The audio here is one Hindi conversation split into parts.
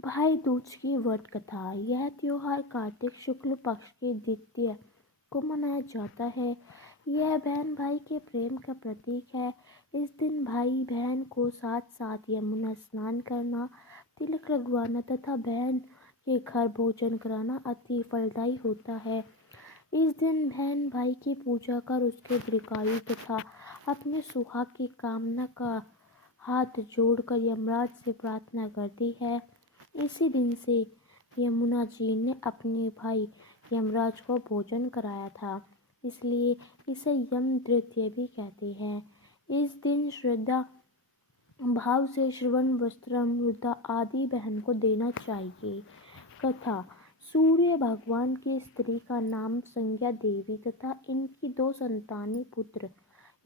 भाई दूज की व्रत कथा। यह त्योहार कार्तिक शुक्ल पक्ष के द्वितीय को मनाया जाता है। यह बहन भाई के प्रेम का प्रतीक है। इस दिन भाई बहन को साथ साथ यमुना स्नान करना, तिलक लगवाना तथा बहन के घर भोजन कराना अति फलदायी होता है। इस दिन बहन भाई की पूजा कर उसके दीर्घायु तथा अपने सुहाग की कामना का हाथ जोड़कर यमराज से प्रार्थना करती है। इसी दिन से यमुना जी ने अपने भाई यमराज को भोजन कराया था, इसलिए इसे यम तृतीया भी कहते हैं। इस दिन श्रद्धा भाव से श्रवण वस्त्र मृदा आदि बहन को देना चाहिए। कथा। सूर्य भगवान की स्त्री का नाम संज्ञा देवी तथा इनकी 2 संतानें पुत्र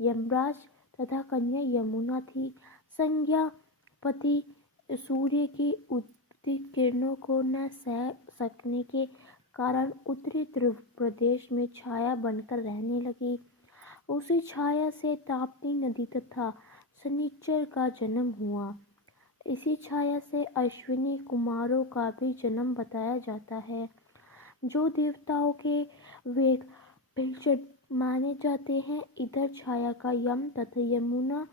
यमराज तथा कन्या यमुना थी। संज्ञा पति सूर्य की उगती किरणों को न सह सकने के कारण उत्तरी ध्रुव प्रदेश में छाया बनकर रहने लगी। उसी छाया से ताप्ती नदी तथा शनिचर का जन्म हुआ। इसी छाया से अश्विनी कुमारों का भी जन्म बताया जाता है, जो देवताओं के वेग पिलचट माने जाते हैं। इधर छाया का यम तथा यमुना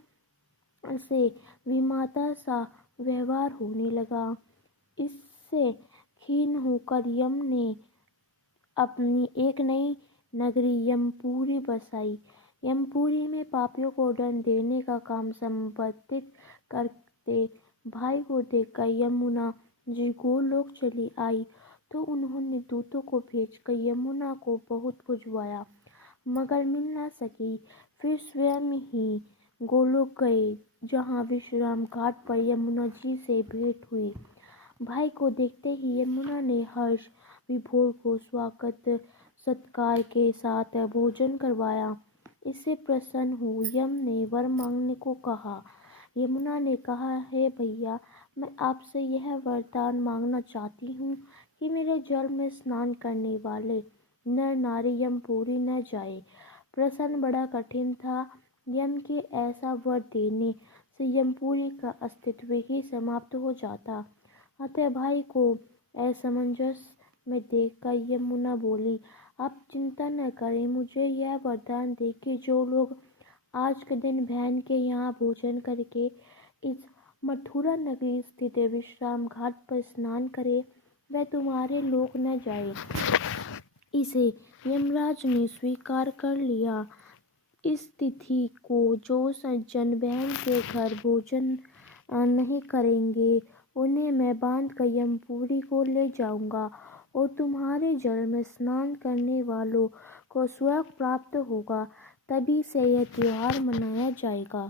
से विमाता सा व्यवहार होने लगा। इससे खीन होकर यम ने अपनी एक नई नगरी यमपुरी बसाई। यमपुरी में पापियों को दंड देने का काम संपादित करते भाई को देखकर यमुना जी गोलोक चली आई, तो उन्होंने दूतों को भेजकर यमुना को बहुत पुजवाया, मगर मिल न सकी। फिर स्वयं ही गोलोक गए, जहाँ विश्राम घाट पर यमुना जी से भेंट हुई। भाई को देखते ही यमुना ने हर्ष विभोर को स्वागत सत्कार के साथ भोजन करवाया। इससे प्रसन्न हो यम ने वर मांगने को कहा। यमुना ने कहा, हे भैया, मैं आपसे यह वरदान मांगना चाहती हूँ कि मेरे जल में स्नान करने वाले नर नारी यमपुरी न जाए। प्रश्न बड़ा कठिन था। यम के ऐसा वर देने से यमपुरी का अस्तित्व ही समाप्त हो जाता। अतः भाई को असमंजस में देखकर यमुना बोली, आप चिंता न करें, मुझे यह वरदान दे कि जो लोग आज के दिन बहन के यहाँ भोजन करके इस मथुरा नगरी स्थित विश्राम घाट पर स्नान करे, वह तुम्हारे लोक न जाए। इसे यमराज ने स्वीकार कर लिया। इस तिथि को जो सज्जन बहन के घर भोजन नहीं करेंगे, उन्हें मैं बांध कर यमपुरी को ले जाऊंगा और तुम्हारे जल में स्नान करने वालों को स्वर्ग प्राप्त होगा। तभी से यह त्योहार मनाया जाएगा।